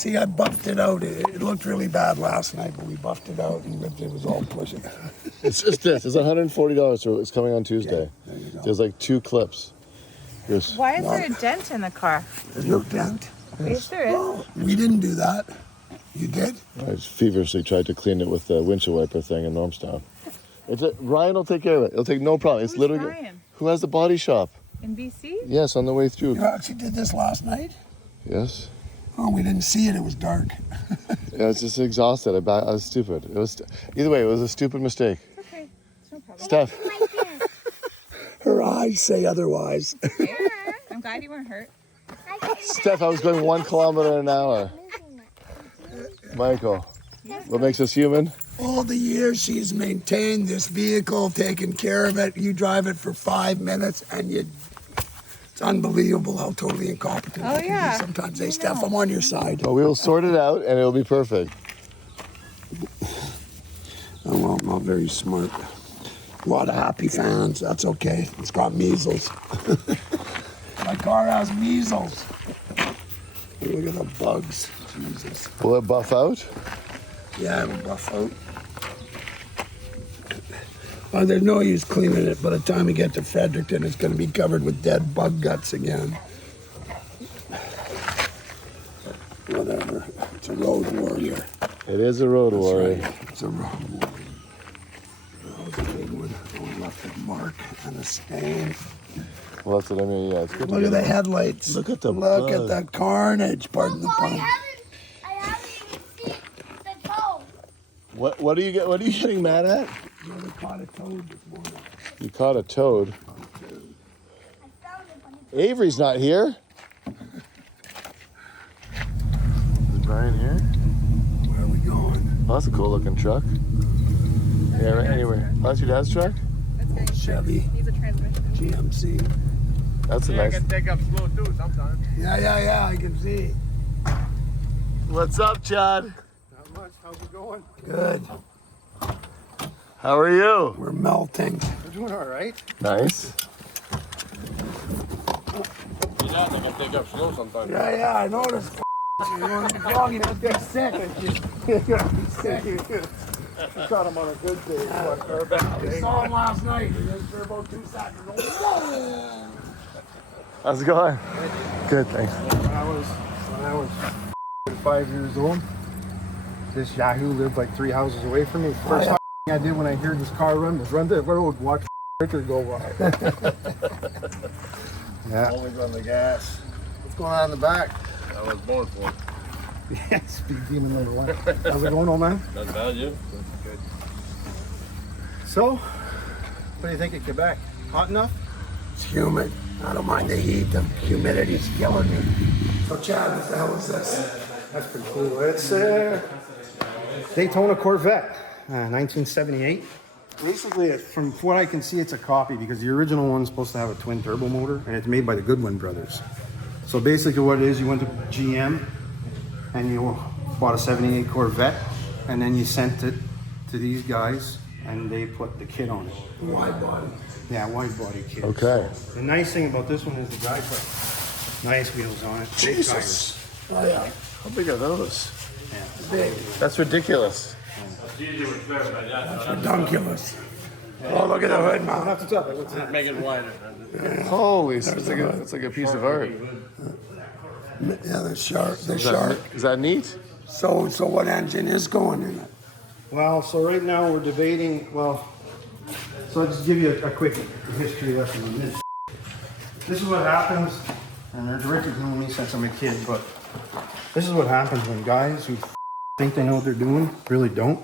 See, I buffed it out. It looked really bad last night, but we buffed it out and it was all pushing. It's just this. It's $140, so it's coming on Tuesday. There you go. There's like 2 clips. Here's, Why is there a dent in the car? There's no dent. Yes, there is. Well, we didn't do that. You did? I just feverishly tried to clean it with the windshield wiper thing in Normstown. Ryan will take care of it. It'll take no problem. It's Who's literally Ryan? Who has the body shop? In BC? Yes, on the way through. You actually did this last night? Yes. Oh, we didn't see it. It was dark. Yeah, I was just exhausted. I was stupid. It was either way. It was a stupid mistake. It's okay. It's no problem. Steph. Her eyes say otherwise. I'm glad you weren't hurt. Steph, I was going 1 kilometer an hour. Michael, what makes us human? All the years she's maintained this vehicle, taken care of it. You drive it for 5 minutes and it's unbelievable how totally incompetent you can be sometimes. Hey, Steph, I'm on your side. Well, we'll sort it out and it'll be perfect. Oh, well, I'm not very smart. A lot of happy fans. That's okay. It's got measles. My car has measles. Look at the bugs. Jesus. Will it buff out? Yeah, it'll buff out. Oh, there's no use cleaning it. By the time we get to Fredericton, it's going to be covered with dead bug guts again. Whatever. It's a road warrior. It is a road warrior. Right. It's a road warrior. That was a big one. Oh, left a mark and a stain. Well, that's what I mean. Yeah, it's good. Look at the headlights. Look at the Look at that carnage. Pardon the pun. I haven't seen the toe. What are you getting mad at? Yeah, we caught a toad this morning. You caught a toad. I found it, but it's Avery's not here. Is Brian here? Where are we going? Oh, that's a cool looking truck. Yeah, right, anyway. Oh, that's your dad's truck? Chevy. Needs a transmission. GMC. That's a nice. I can take up slow too sometimes. Yeah, I can see. What's up, Chad? Not much. How's it going? Good. How are you? We're melting. We're doing all right. Nice. Yeah, I can take up slow sometimes. Yeah, I noticed. You're going to be wrong, you have to be sick. You're going to be sick. I caught him on a good day. I saw him last night. He was for about 2 seconds. Whoa! How's it going? Good, thanks. When I was 5 years old, this Yahoo lived like 3 houses away from me. First thing I did when I heard this car run was run to the road, watch Richard go by. Yeah. Always on the gas. What's going on in the back? I was born for it. Yeah, speed demon number 1. How's it going, old man? Not bad, you? Good. So, what do you think of Quebec? Hot enough? It's humid. I don't mind the heat. The humidity's killing me. So, Chad, what the hell is this? That's pretty cool. It's Daytona Corvette, 1978. Basically, from what I can see, it's a copy because the original one's supposed to have a twin turbo motor, and it's made by the Goodwin brothers. So basically what it is, you went to GM and you bought a 78 Corvette, and then you sent it to these guys, and they put the kit on it. Wide body. Yeah, wide body kit. Okay. The nice thing about this one is the guy put nice wheels on it. Big Jesus. Oh, yeah. How big are those? tires. Yeah. Big. That's ridiculous. Redunculous. Oh, look at the hood, man. Off the top, what's that? Make it wider. Holy, it's like a piece of art. Yeah, they're sharp. They're sharp. Is that neat? So what engine is going in it? Well, so right now we're debating, so I'll just give you a quick history lesson on this. This is what happens, and Richard's known me since I'm a kid, but this is what happens when guys who think they know what they're doing really don't.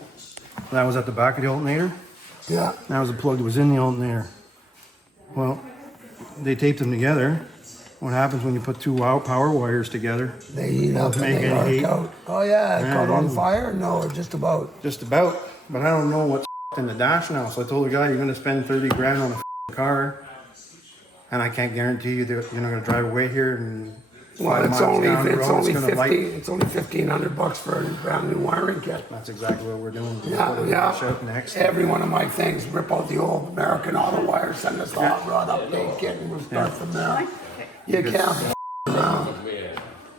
That was at the back of the alternator. Yeah. That was the plug that was in the alternator. Well, they taped them together. What happens when you put 2 power wires together? They heat up and Make they it arc heat. out. Oh, yeah. It caught on Yeah. fire? No, or just about. Just about, but I don't know what's in the dash now. So I told the guy, you're going to spend 30 grand on a car, and I can't guarantee you that you're not going to drive away here and Well, 5 it's miles only down the road, it's gonna light. It's only $1,500 for a brand new wiring kit. That's exactly what we're doing. Yeah. Shout next. Every one of my things, rip out the old American Auto Wire, send us the hot rod update kit, and we'll start from there. You can't f- around.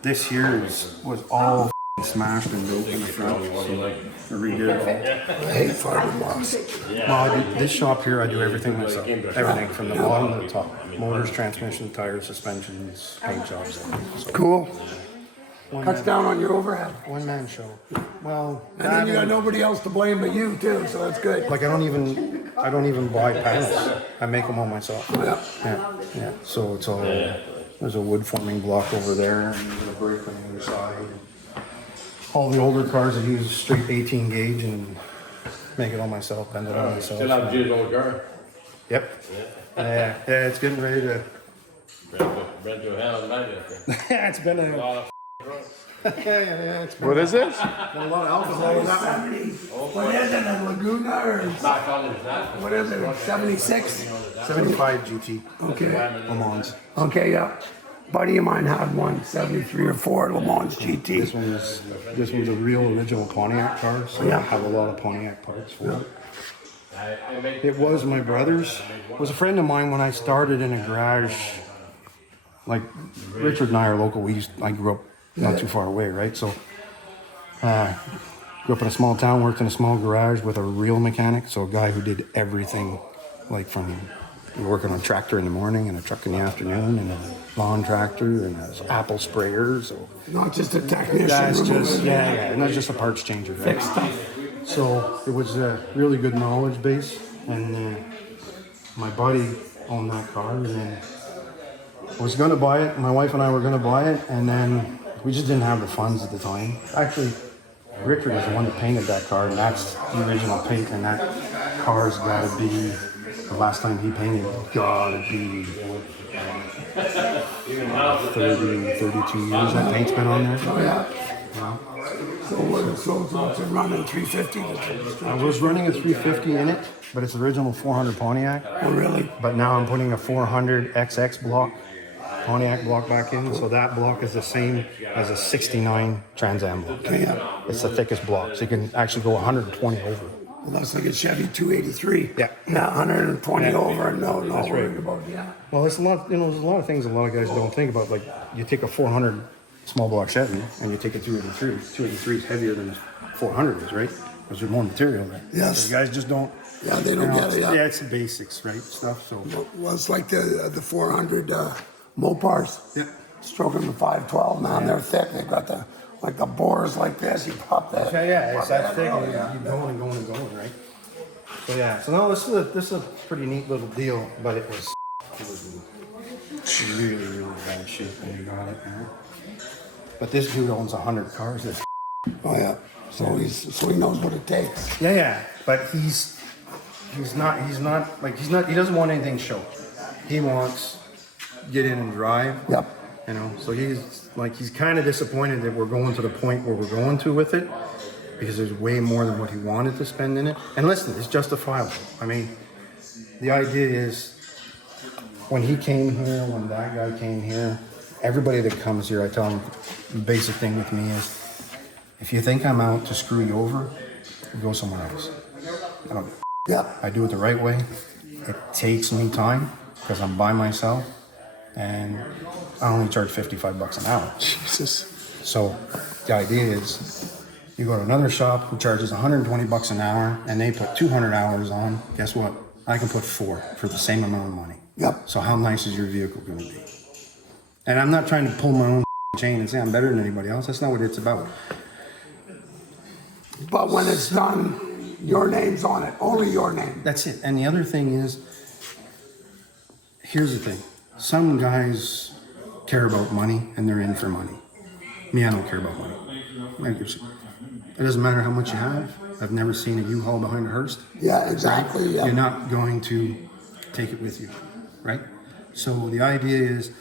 This here was all smashed and broke in the front, so I redid it all. I hate fiberglass. Well, this shop here, I do everything myself. Everything from the bottom to the top. Motors, transmission, tires, suspensions, paint jobs. So Cool. Cuts down on your overhead. one-man show. Well, And then you got nobody else to blame but you too, so that's good. like I don't even buy panels. I make them all myself. Yeah. Yeah. So it's all, there's a wood forming block over there and there's a brick on the other side. All the older cars I use straight 18 gauge and make it all myself, bend it all myself. Still have Jim's old car. Yep. Yeah, it's getting ready to. Brand new hell of a night up there. Yeah, it's been a. Yeah, it's been What is this? a lot of alcohol. 70. What is it, a Laguna or Not calling it that. what is it, 76? 75 GT. Okay. Le Mans. Okay, yeah. Buddy of mine had one, 73 or 4 Le Mans GT. This was a real original Pontiac car, so Yeah. I have a lot of Pontiac parts for it. It was my brother's. It was a friend of mine when I started in a garage. Like Richard and I are local. I grew up not too far away, right? So grew up in a small town, worked in a small garage with a real mechanic. So a guy who did everything, like from working on a tractor in the morning and a truck in the afternoon and a lawn tractor and an apple sprayer. So Not just a technician. that's just, removing- yeah, and that's just a parts changer, right? Fix stuff. So it was a really good knowledge base, and my buddy owned that car, and then I was gonna buy it. My wife and I were gonna buy it, and then we just didn't have the funds at the time. Actually, Richard is the one that painted that car, and that's the original paint, and that car's gotta be, the last time he painted, gotta be 32 years that paint's been on there. Oh, yeah. So it's running 350. I was running a 350 in it, but it's original 400 Pontiac. Oh, really? But now I'm putting a 400 XX block, Pontiac block back in. So that block is the same as a 69 Trans Am block. Okay, yeah. It's the thickest block, so you can actually go 120 over. Well, that's like a Chevy 283. Yeah. Yeah, 120 over. No That's worried right. about yeah. Well, there's a lot, there's a lot of things a lot of guys don't think about. Like you take a 400 small block Chevy and you take a 283. 283 is heavier than a 400 is, right? Because there's more material there. Yes. So you guys just don't. Yeah, they don't get it. Yeah, Yeah. it's the basics, right? Stuff. So. Well, it's like the 400 Mopars. Yeah. Stroking the 512, man. They're thick. They've got the bores like this. You pop that. Yeah, it's that thing. Oh, You yeah. keep going and going and going, right? So yeah, so no, this is a pretty neat little deal, but it was really, really bad shape when you got it, man. But this dude owns 100 cars. This. Oh yeah. So he knows what it takes. Yeah, but he doesn't want anything show. He wants get in and drive. Yep. You know, so he's kind of disappointed that we're going to the point where we're going to with it, because there's way more than what he wanted to spend in it. And listen, it's justifiable. I mean, the idea is when he came here, when that guy came here, everybody that comes here, I tell them the basic thing with me is, if you think I'm out to screw you over, go somewhere else. I don't. Yeah. I do it the right way. It takes me time because I'm by myself, and I only charge $55 an hour. Jesus. So the idea is, you go to another shop who charges $120 an hour, and they put 200 hours on. Guess what? I can put 4 for the same amount of money. Yep. So how nice is your vehicle going to be? And I'm not trying to pull my own chain and say I'm better than anybody else. That's not what it's about. But when it's done, your name's on it. Only your name. That's it. And the other thing is, here's the thing. Some guys care about money and they're in for money. Me, I don't care about money. It doesn't matter how much you have. I've never seen a U-Haul behind a hearse. Yeah, exactly. Yeah. You're not going to take it with you, right? So the idea is,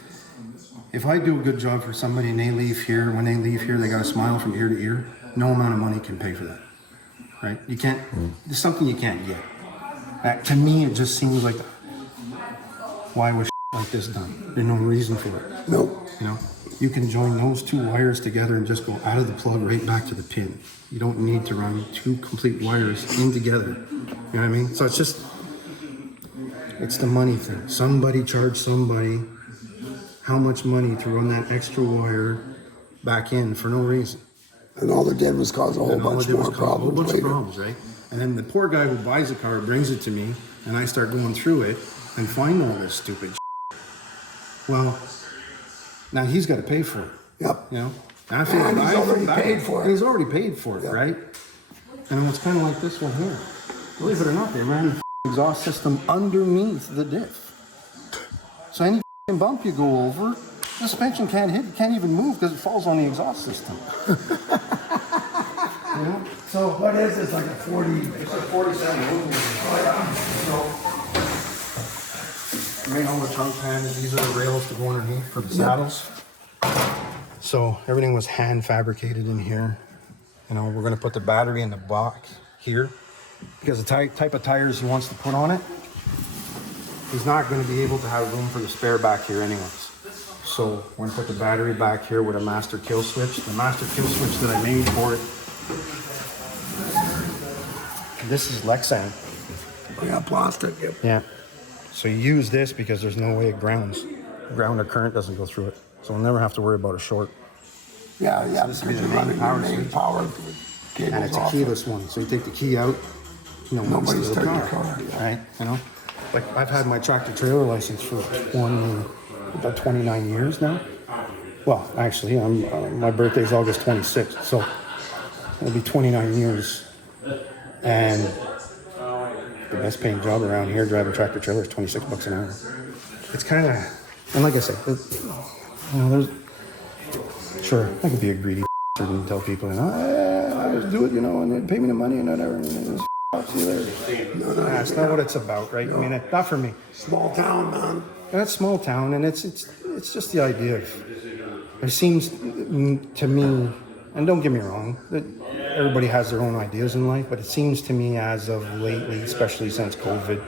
if I do a good job for somebody and they leave here, when they leave here, they got a smile from ear to ear, no amount of money can pay for that, right? You can't, there's something you can't get. To me, it just seems like, why was like this done? There's no reason for it. Nope. You know, you can join those 2 wires together and just go out of the plug right back to the pin. You don't need to run 2 complete wires in together. You know what I mean? So it's just, it's the money thing. Somebody charged somebody how much money to run that extra wire back in for no reason. And all it did was cause a whole And all bunch it did was more cause a whole problems bunch of later. problems, right? And then the poor guy who buys a car brings it to me, and I start going through it and find all this stupid shit. Well, now he's got to pay for it. Yep. You know? And I feel And he's I feel already bad. paid for it. And he's already paid for it, Yep. right? And it's kind of like this one here. Believe it or not, they ran the exhaust system underneath the diff. So any bump you go over, the suspension can't hit, can't even move because it falls on the exhaust system. You know? So what is this, like a 40? It's a 47 Right on the trunk panel, these are the rails to go underneath for the saddles. So everything was hand fabricated in here. You know, we're gonna put the battery in the box here because the type of tires he wants to put on it, he's not gonna be able to have room for the spare back here anyways. So we're gonna put the battery back here with a master kill switch. The master kill switch that I made for it, this is Lexan. Yeah, plastic. Yep. Yeah. So you use this because there's no way it grounds. Ground or current doesn't go through it. So we'll never have to worry about a short. Yeah, yeah. this would be because the you're main running power your main switch. power cables And it's a off. keyless one. So you take the key out, you know, Nobody's the touching car, your car, yeah. right? You know, like I've had my tractor trailer license for about 29 years now. Well, actually, my birthday's August 26th, so it'll be 29 years. And the best paying job around here driving tractor trailer is $26 an hour. It's kind of, and like I said, you know, there's, sure, I could be a greedy and tell people, you know, I just do it, you know, and they pay me the money and whatever. And see you later. No, that's not what it's about, right? I mean, not for me. Small town, man. That's small town, and it's just the idea of, it seems to me, and don't get me wrong, that everybody has their own ideas in life, but it seems to me as of lately, especially since COVID,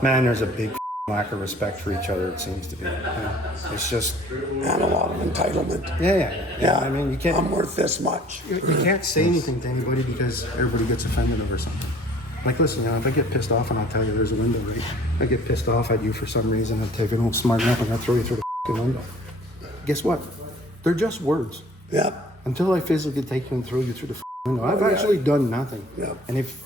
man, there's a big lack of respect for each other, it seems to be. You know, it's just, And a lot of entitlement. yeah. I mean, you can't, I'm worth this much. you can't say anything to anybody because everybody gets offended over something. Like, listen, you know, if I get pissed off and I'll tell you there's a window, right? I get pissed off at you for some reason, and if you don't smarten up, I'm gonna throw you through the window. Guess what? They're just words. Yep. Until I physically take you and throw you through the window, I've actually done nothing. Yep. And if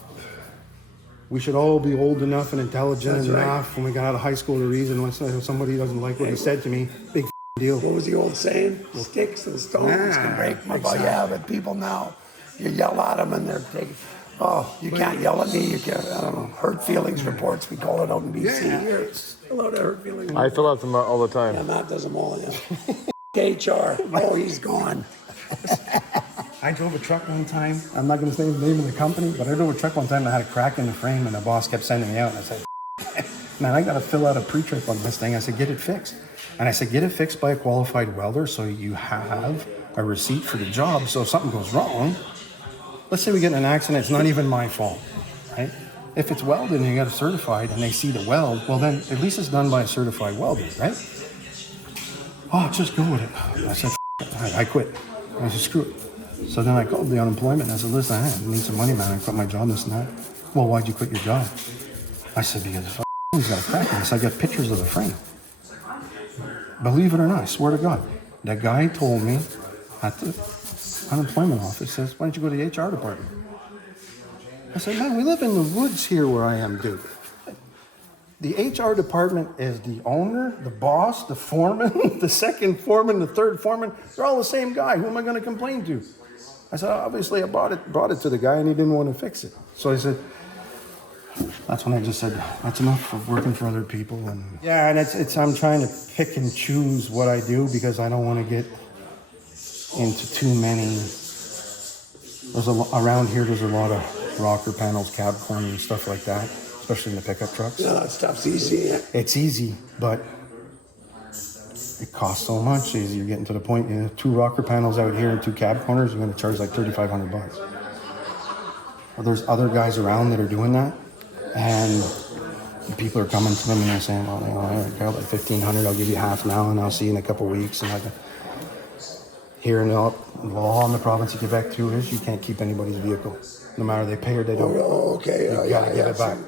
we should all be old enough and intelligent That's right. enough when we got out of high school to reason when somebody doesn't like what he said to me, big deal. What was the old saying? Sticks and stones can break my body. Yeah, but people now, you yell at them and they're taking, oh, you can't yell at me. You can't, I don't know, hurt feelings reports, we call it out in BC. Yeah. Here, it's a lot of hurt feelings. I fill out them all the time. Yeah, Matt does them all. Yeah. HR. Oh, he's gone. I drove a truck one time. I'm not going to say the name of the company, but I drove a truck one time and I had a crack in the frame, and the boss kept sending me out. And I said, man, I got to fill out a pre-trip on this thing. I said, get it fixed. And I said, get it fixed by a qualified welder so you have a receipt for the job. So if something goes wrong, let's say we get in an accident, it's not even my fault, right? If it's welded and you got it certified and they see the weld, well then at least it's done by a certified welder, right? Oh, just go with it. I said, I quit. I said, screw it. So then I called the unemployment and I said, listen, I need some money, man. I quit my job, this and that. Well, why'd you quit your job? I said, because the he's got a crack in this. I got pictures of the frame. Believe it or not, I swear to God, that guy told me at the unemployment office, says, why don't you go to the HR department? I said, man, we live in the woods here where I am, dude. The HR department is the owner, the boss, the foreman, the second foreman, the third foreman. They're all the same guy. Who am I going to complain to? I said, obviously I brought it to the guy and he didn't want to fix it. So I said, that's when I just said, that's enough of working for other people. And yeah, and I'm trying to pick and choose what I do because I don't want to get into too many. Around here, there's a lot of rocker panels, cab corners, and stuff like that, especially in the pickup trucks. Yeah, that stuff's easy. Yeah. It's easy, but it costs so much. You're getting to the point, 2 rocker panels out here and 2 cab corners, you're going to charge like $3,500. Well, there's other guys around that are doing that, and people are coming to them and they're saying, well, I got like $1,500, I'll give you half now, and I'll see you in a couple of weeks. And here in the law in the province of Quebec too is you can't keep anybody's vehicle, no matter they pay or they don't. Oh, okay. You gotta give it back.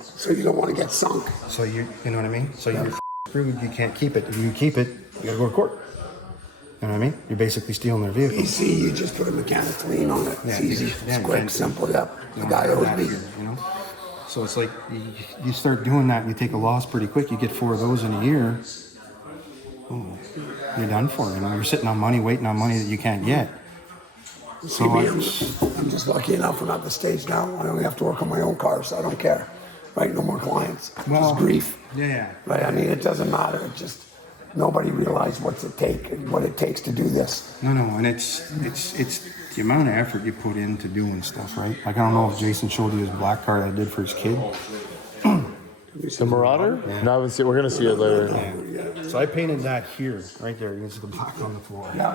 So you don't want to get sunk. So you know what I mean? So you're screwed. You can't keep it. If you keep it, you gotta go to court. You know what I mean? You're basically stealing their vehicle. PC, you just put a mechanics lien on it. It's easy. Yeah, It's you quick, can't- simple, yep. You The don't guy have owes that me. here, you know? So it's like you start doing that, you take a loss pretty quick. You get 4 of those in a year. Ooh, you're done for. You know, you're sitting on money, waiting on money that you can't get. See me, I'm just lucky enough. I'm at the stage now. I only have to work on my own car, so I don't care. Right? No more clients. Well, just grief. Yeah. Right? I mean, it doesn't matter. It just nobody realized what it takes to do this. No, and it's the amount of effort you put into doing stuff, right? Like I don't know if Jason showed you his black car that I did for his kid. The Marauder? Yeah. No, I haven't seen. We're gonna see it later. Yeah. So I painted that here, right there. You can see the black on the floor. Yeah.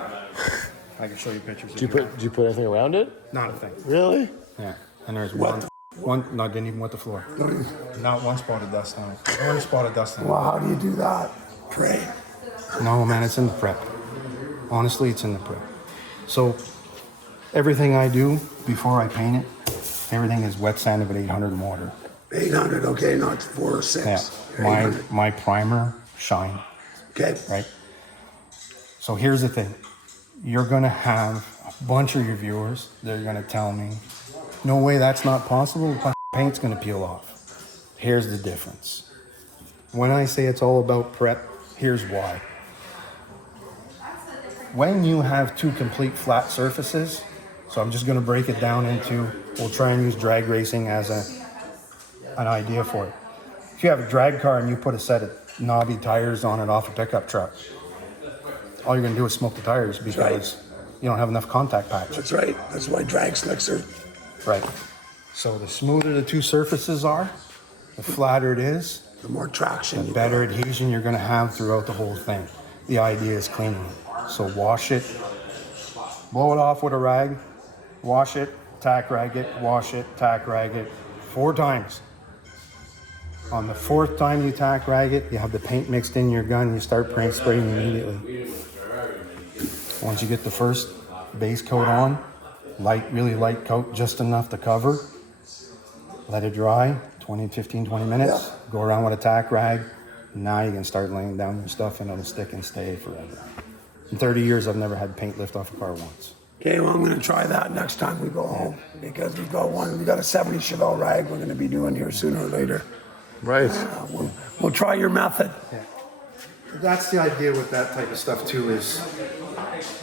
I can show you pictures. Did you put anything around it? Not a thing. Really? Yeah. And there's one. No, didn't even wet the floor. Not one spot of dust on it. One spot of dust on it. Well, how do you do that? Pray. No, man, it's in the prep. Honestly, it's in the prep. So everything I do before I paint it, everything is wet sanded with 800 and water. 800, okay, not 4 or 6. Yeah. 800. My primer, shine. Okay. Right? So here's the thing. You're going to have a bunch of your viewers that are going to tell me, no way, that's not possible. The paint's going to peel off. Here's the difference. When I say it's all about prep, here's why. When you have 2 complete flat surfaces, so I'm just going to break it down into, we'll try and use drag racing as an idea for it. If you have a drag car and you put a set of knobby tires on it off a pickup truck, all you're going to do is smoke the tires because you don't have enough contact patch. That's right. That's why drag slicks are. Right. So the smoother the 2 surfaces are, the flatter it is, The more traction. the you better got. adhesion you're going to have throughout the whole thing. The idea is cleaning it. So wash it, blow it off with a rag, wash it, tack rag it, wash it, tack rag it 4 times. On the 4th time you tack rag it, you have the paint mixed in your gun, you start paint spraying immediately. Once you get the first base coat on, really light coat, just enough to cover, let it dry, 15, 20 minutes, go around with a tack rag. Now you can start laying down your stuff and it'll stick and stay forever. In 30 years, I've never had paint lift off a car once. Okay, well, I'm going to try that next time we go home because we got a 70 Chevelle rag we're going to be doing here sooner or later. Right. We'll try your method. Yeah. That's the idea with that type of stuff too is,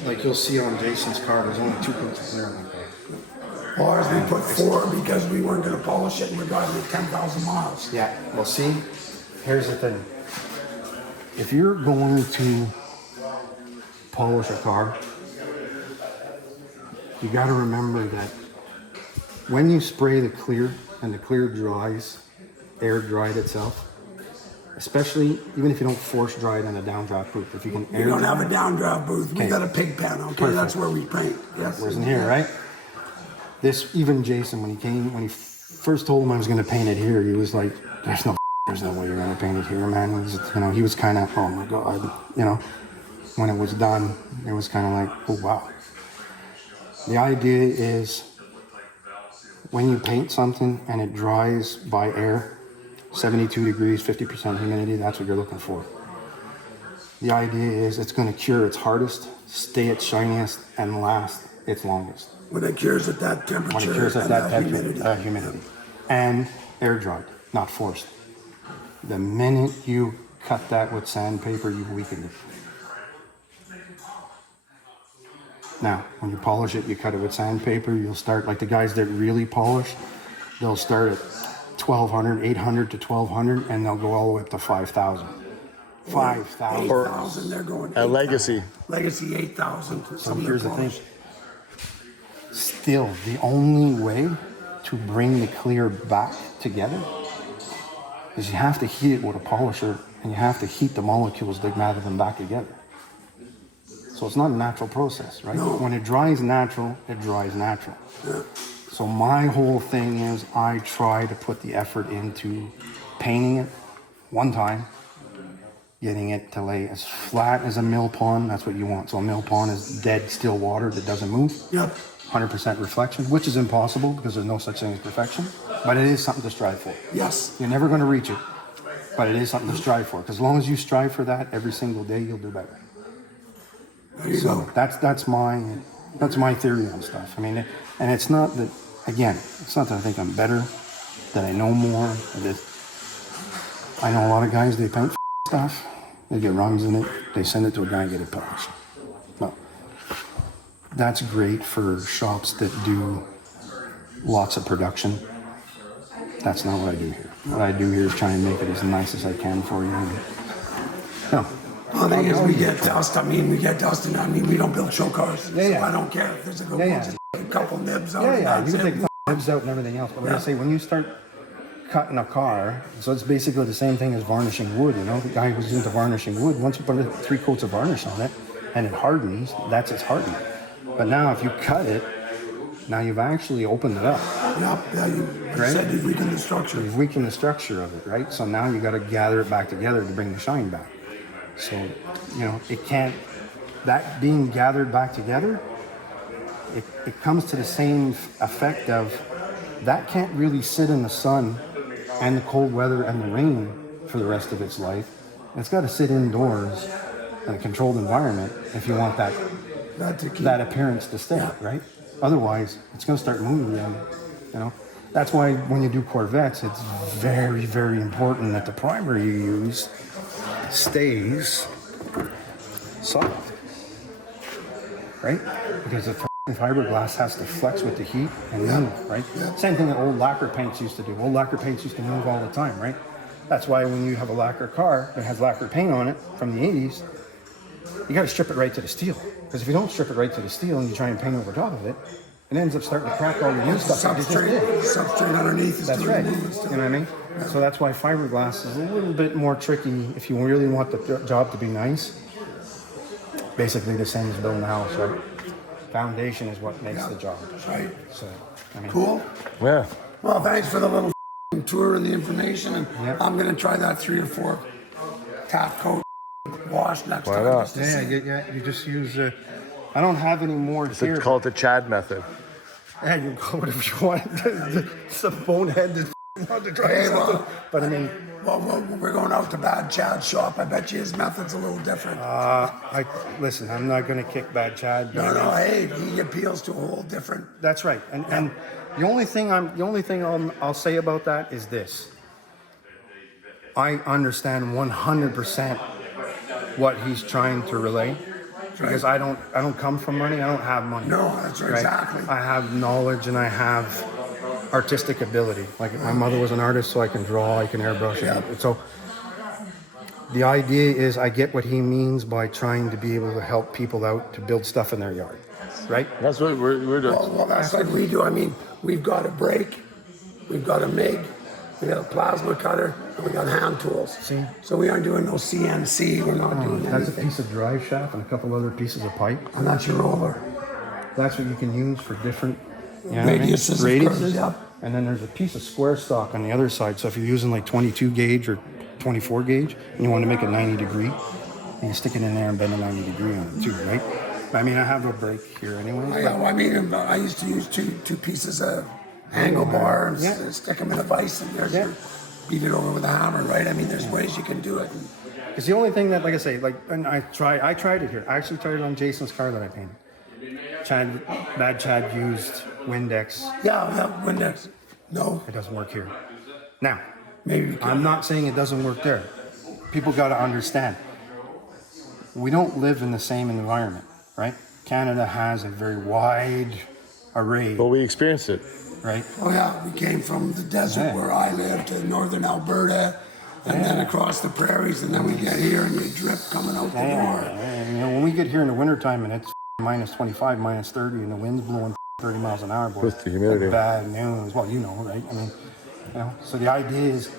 like you'll see on Jason's car, there's only 2 coats there like that. Ours, we put 4 because we weren't going to polish it and we're driving it 10,000 miles. Yeah, well see, here's the thing. If you're going to polish a car, you got to remember that when you spray the clear and the clear dries, air dried itself, especially even if you don't force dry it in a downdraft booth, if you can We air don't dry have a downdraft booth. We Okay. got a pig pen, okay? Perfect. That's where we paint. Yes. Whereas in here, right? This, even Jason, when he first told him I was going to paint it here, he was like, there's no way you're going to paint it here, man. He was kind of, oh my God, when it was done, it was kind of like, oh wow. The idea is when you paint something and it dries by air, 72 degrees, 50% humidity, that's what you're looking for. The idea is it's going to cure its hardest, stay its shiniest, and last its longest. When it cures at that temperature When it cures at and that humidity. humidity. And air dried, not forced. The minute you cut that with sandpaper, you've weakened it. Now, when you polish it, you cut it with sandpaper, you'll start, like the guys that really polish, they'll start at 1,200, 800 to 1,200, and they'll go all the way up to 5,000. 5,000. 8,000, they're going. A Legacy. Legacy 8,000. So here's the thing. Still, the only way to bring the clear back together is you have to heat it with a polisher and you have to heat the molecules to gather them back together. So it's not a natural process, right? No. When it dries natural, it dries natural. Yeah. So my whole thing is I try to put the effort into painting it one time, getting it to lay as flat as a mill pond. That's what you want. So a mill pond is dead, still water that doesn't move. Yep. 100% reflection, which is impossible because there's no such thing as perfection, but it is something to strive for. Yes. You're never going to reach it, but it is something to strive for. Because as long as you strive for that every single day, you'll do better. There you So go. that's my theory on stuff. I mean, and it's not that, again, it's not that I think I'm better, that I know more. That I know a lot of guys, they paint stuff, they get rungs in it, they send it to a guy and get it polished. No, that's great for shops that do lots of production. That's not what I do here. What I do here is try and make it as nice as I can for you. No. The thing is, we get dust. I mean, we get dust, and I mean, we don't build show cars. Yeah, yeah. So I don't care if there's a good Yeah, bunch of a couple nibs out. Yeah, and yeah, you that's can it. take the nibs out and everything else. But Yeah. I say, when you start cutting a car, so it's basically the same thing as varnishing wood, you know? The guy who's into varnishing wood, once you put 3 coats of varnish on it and it hardens, that's its hardened. But now if you cut it, now you've actually opened it up. Yeah, you Right? said you weakened the structure. You've weakened the structure of it, right? So now you got to gather it back together to bring the shine back. So, you know, it can't, that being gathered back together, it comes to the same effect of that can't really sit in the sun and the cold weather and the rain for the rest of its life. It's got to sit indoors in a controlled environment if you want that appearance to stay, right? Otherwise, it's going to start moving again, you know? That's why when you do Corvettes, it's very, very important that the primer you use stays soft, right? Because the fiberglass has to flex with the heat and move, right? Same thing that old lacquer paints used to do. Old lacquer paints used to move all the time, right? That's why when you have a lacquer car that has lacquer paint on it from the 80s, you got to strip it right to the steel. Because if you don't strip it right to the steel and you try and paint over top of it, it ends up starting to crack all your new stuff. Like it just did. Substrate underneath is That's doing right. the You movement know still. what I mean? So that's why fiberglass is a little bit more tricky if you really want the job to be nice. Basically the same as building a house, right? Foundation is what makes the job. Right. So, I mean, Cool. Yeah. Well, thanks for the little tour and the information. And Yep. I'm going to try that 3 or 4 tap coat wash next Why time. not? just to see. you just use. I don't have any more here. Call it the Chad method. Yeah, you call it whatever you want. It's a bonehead that want to try Hey, something. well, But I mean, Well, we're going out to Bad Chad's shop. I bet you his method's a little different. listen, I'm not going to kick Bad Chad. But no, hey, he appeals to a whole different. That's right. And the only thing I'll say about that is this. I understand 100% what he's trying to relay, because I don't come from money. I don't have money. No, that's right, exactly. I have knowledge and I have artistic ability. Like my mother was an artist, so I can draw, I can airbrush. Yeah. So the idea is I get what he means by trying to be able to help people out to build stuff in their yard, right? That's what we're doing. Well, that's like we do. I mean, we've got a brake, we've got a MIG, we got a plasma cutter, and we got hand tools. See? So we aren't doing no CNC. We're not doing That's a anything. piece of drive shaft and a couple other pieces of pipe. And that's your roller. That's what you can use for different Radiuses of radiuses. curves, yeah. And then there's a piece of square stock on the other side. So if you're using like 22 gauge or 24 gauge and you want to make it 90 degree, you can stick it in there and bend a 90 degree on it too, right? I mean, I have a brake here anyway. I mean, I used to use two pieces of angle bar and Yeah. stick them in a vise, and there's your beat it over with a hammer, right? I mean, there's ways you can do it. And It's the only thing that, like I say, like, and I tried it here. I actually tried it on Jason's car that I painted. Bad Chad used Windex. yeah, Windex. No, It doesn't work here. Now, maybe we can. I'm not saying it doesn't work there. People got to understand. We don't live in the same environment, right? Canada has a very wide array, But we experienced it. right? Oh yeah, we came from the desert Yeah. where I live to northern Alberta, and then across the prairies, and then we get here and you drip coming out the door. And, you know, when we get here in the wintertime and it's minus 25, minus 30, and the wind's blowing 30 miles an hour, boy, With the humidity. bad news. Well, you know, right? I mean, you know, so the idea is,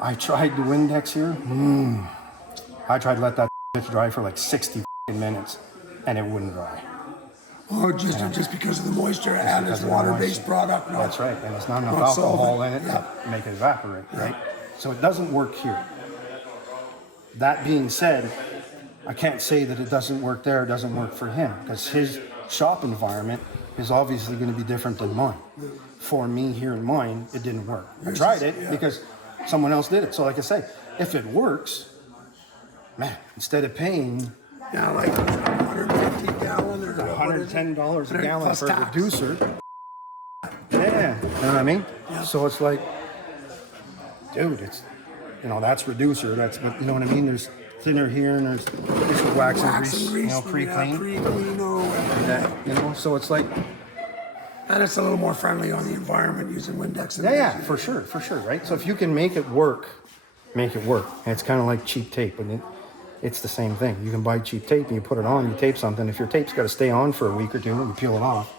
I tried the Windex here. I tried to let that bitch dry for like 60 minutes, and it wouldn't dry. Oh, just because of the moisture and it's because of the water-based moisture. product. No. That's right, and it's not enough Not alcohol solvent. in it Yeah. to make it evaporate, right? So it doesn't work here. That being said, I can't say that it doesn't work there, it doesn't work for him, because his shop environment is obviously going to be different than mine. For me here in mine, it didn't work. I tried it because someone else did it. So like I say, if it works, man, instead of paying Yeah, like 150 gallon or $110 a gallon plus for a tax. reducer. Yeah, you know what I mean? So it's like, dude, it's, you know, that's reducer. That's what, you know what I mean? There's thinner here and there's wax and grease, you know, pre-clean. You know, so it's like, and it's a little more friendly on the environment using Windex. yeah, for sure, right? So if you can make it work, make it work. And it's kind of like cheap tape, and it's the same thing. You can buy cheap tape and you put it on, you tape something. If your tape's got to stay on for a week or two, you peel it off,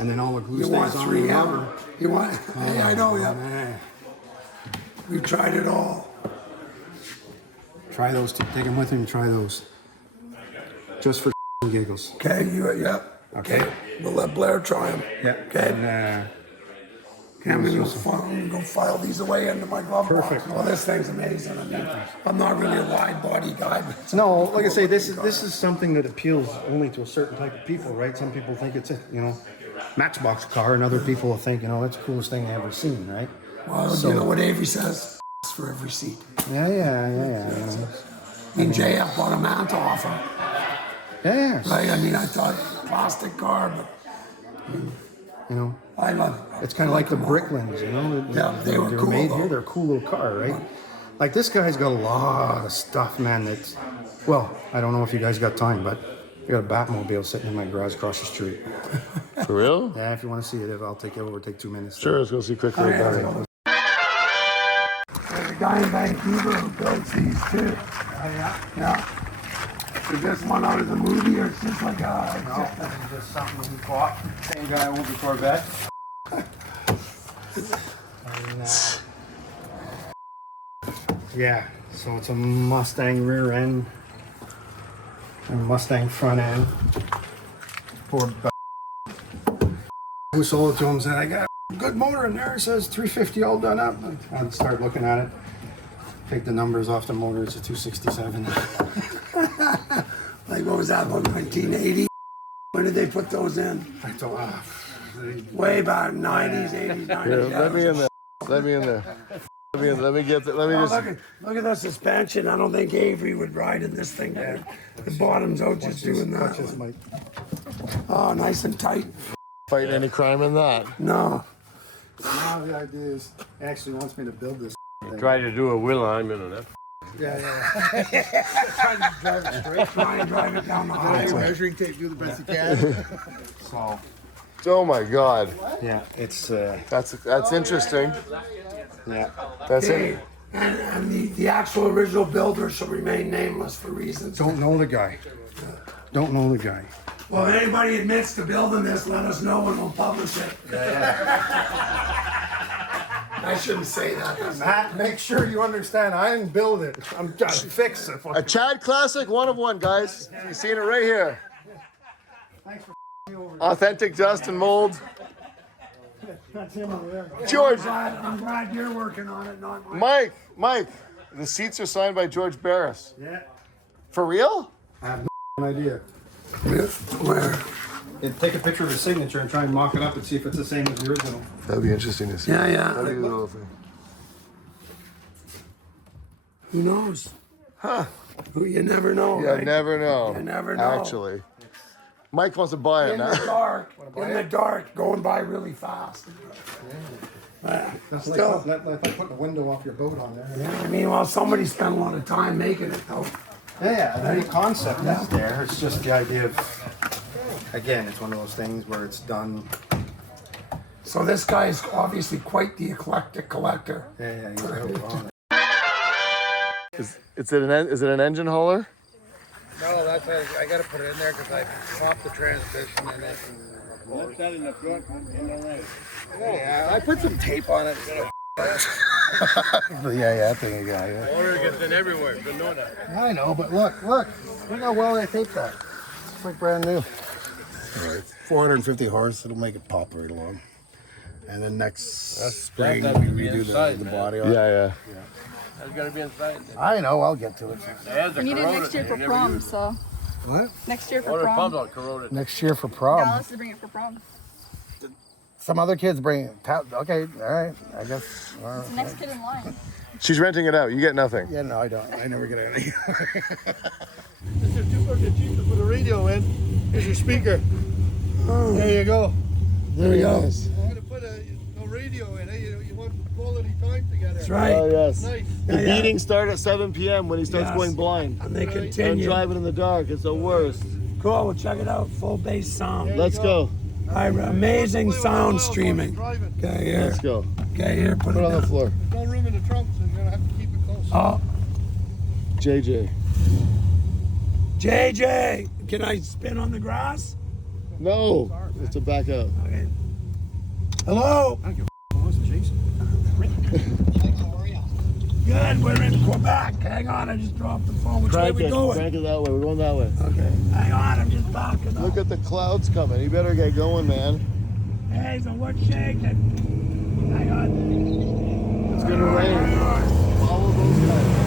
and then all the glue You stays want on. 3M? You want? Hey, I know, yeah. Man. We've tried it all. Try those two. Take them with you and try those. Just for giggles. Okay, yeah. Okay. We'll let Blair try them. Yeah. Okay. And, Okay, I'm gonna go file these away into my glove Perfect. box. Well, this thing's amazing. I mean, I'm not really a wide body guy. But it's no, cool like I say, this looking is car. something that appeals only to a certain type of people, right? Some people think it's a, you know, matchbox car, and other people will think, you know, it's the coolest thing they ever seen, right? Well, you know what Avery says? For every seat. Yeah. You know. I mean, JF bought a mantle off him. Yeah. Right? I mean, I thought plastic car, but You know, I love it. it's kind of like the them all. Bricklins, you know? Yeah, they were cool, made though. here. They're a cool little car, right? Like this guy's got a lot of stuff, man. That's, well, I don't know if you guys got time, but I got a Batmobile sitting in my garage across the street. For real? Yeah, if you want to see it, I'll take it over. Take 2 minutes. Sure, let's go see quickly Oh, yeah, about let's it. go. There's a guy in Vancouver who builds these too. Yeah. Is this one out of the movie, or it's just like No, this is just something we bought. Same guy owns the Corvette. And, yeah, so it's a Mustang rear end and Mustang front end. Poor who sold it to him said, I got a good motor in there. It says 350 all done up. I started looking at it. Take the numbers off the motor. It's a 267. like what was that about 1980? When did they put those in? I thought, Way back 90s, 80s, 90s. Here, yeah. let me in there. Let me in there. Let me get the, let me Oh, just. look at the suspension. I don't think Avery would ride in this thing. There. The bottom's out just doing that. just Mike. Oh, nice and tight. Fight any crime in that. No. Now the idea is, he actually wants me to build this. Try to do a wheel alignment on that. Yeah. Trying to drive it straight. Try and drive it down the highway. Measuring tape, do the best you can. So, Oh my God, yeah, it's, that's interesting. yeah. That's Okay. it. And the actual original builder shall remain nameless for reasons. Don't know the guy. Don't know the guy. Well, if anybody admits to building this, let us know and we'll publish it. I shouldn't say that. Matt, make sure you understand, I didn't build it. I'm just fix it. A Chad classic, 1 of 1, guys. You've seen it right here. Thanks for me over. Authentic dust and mold. That's him over there. George, I'm glad you're working on it, not mine. Mike, the seats are signed by George Barris. Yeah. For real? I have no idea. Where? Yeah, take a picture of his signature and try and mock it up and see if it's the same as the original. That'd be interesting to see. Yeah. That'd be a little thing. Who knows? Huh. Who you never know, You right? never know. You never know. Actually. Mike wants to buy it In now. the dark, going by really fast. That's Still. like putting a window off your boat on there. I mean, well, somebody spent a lot of time making it, though. Yeah, the concept is there. It's just the idea of, again, it's one of those things where it's done. So this guy is obviously quite the eclectic collector. Yeah, you got it on. Is it an engine hauler? No, that's why I got to put it in there because I popped the transmission in it. Left that in the front, in the right. Yeah, I put some tape on it. Yeah, I think yeah. Water gets in everywhere, you know that. I know, but look how well they taped that. It's like brand new. All right, 450 horse, it'll make it pop right along. And then next spring, got to we be redo inside, the man. body on it. Yeah. That's got to be inside. I know, I'll get to it. We need it next year for prom, so. What? Next year for Water pump's prom. all corroded. Next year for prom. Dallas is bringing it for prom. Some other kids bring it. Okay, all right, I guess. All right. It's the next kid in line. She's renting it out. You get nothing. Yeah, no, I don't. I never get any. This is too good to cheap. radio in. Here's your speaker. There you go. There we go. Yes. I'm gonna put a radio in. Hey, you want quality time together. That's right. Oh yes. Nice. The Yeah, yeah. beatings start at 7 p.m. when he starts Yes. going blind. And they And continue. driving in the dark, it's the worst. Cool, we'll check it out. Full bass sound. Let's go. All right, amazing sound streaming. Driving. Okay, here. Let's go. Okay, here. Put Put it it on the down. floor. There's no room in the trunk, so you're gonna have to keep it close. Oh, JJ. JJ, can I spin on the grass? No. It's a back out. Okay. Hello. Good. We're in Quebec. Hang on, I just dropped the phone. Which way Crank we it. going? Crank it that way. We're going that way. Okay. Hang on, I'm just backing up. Look at the clouds coming. You better get going, man. Hey, so what's shaking? Hang on. It's gonna rain. Follow those guys.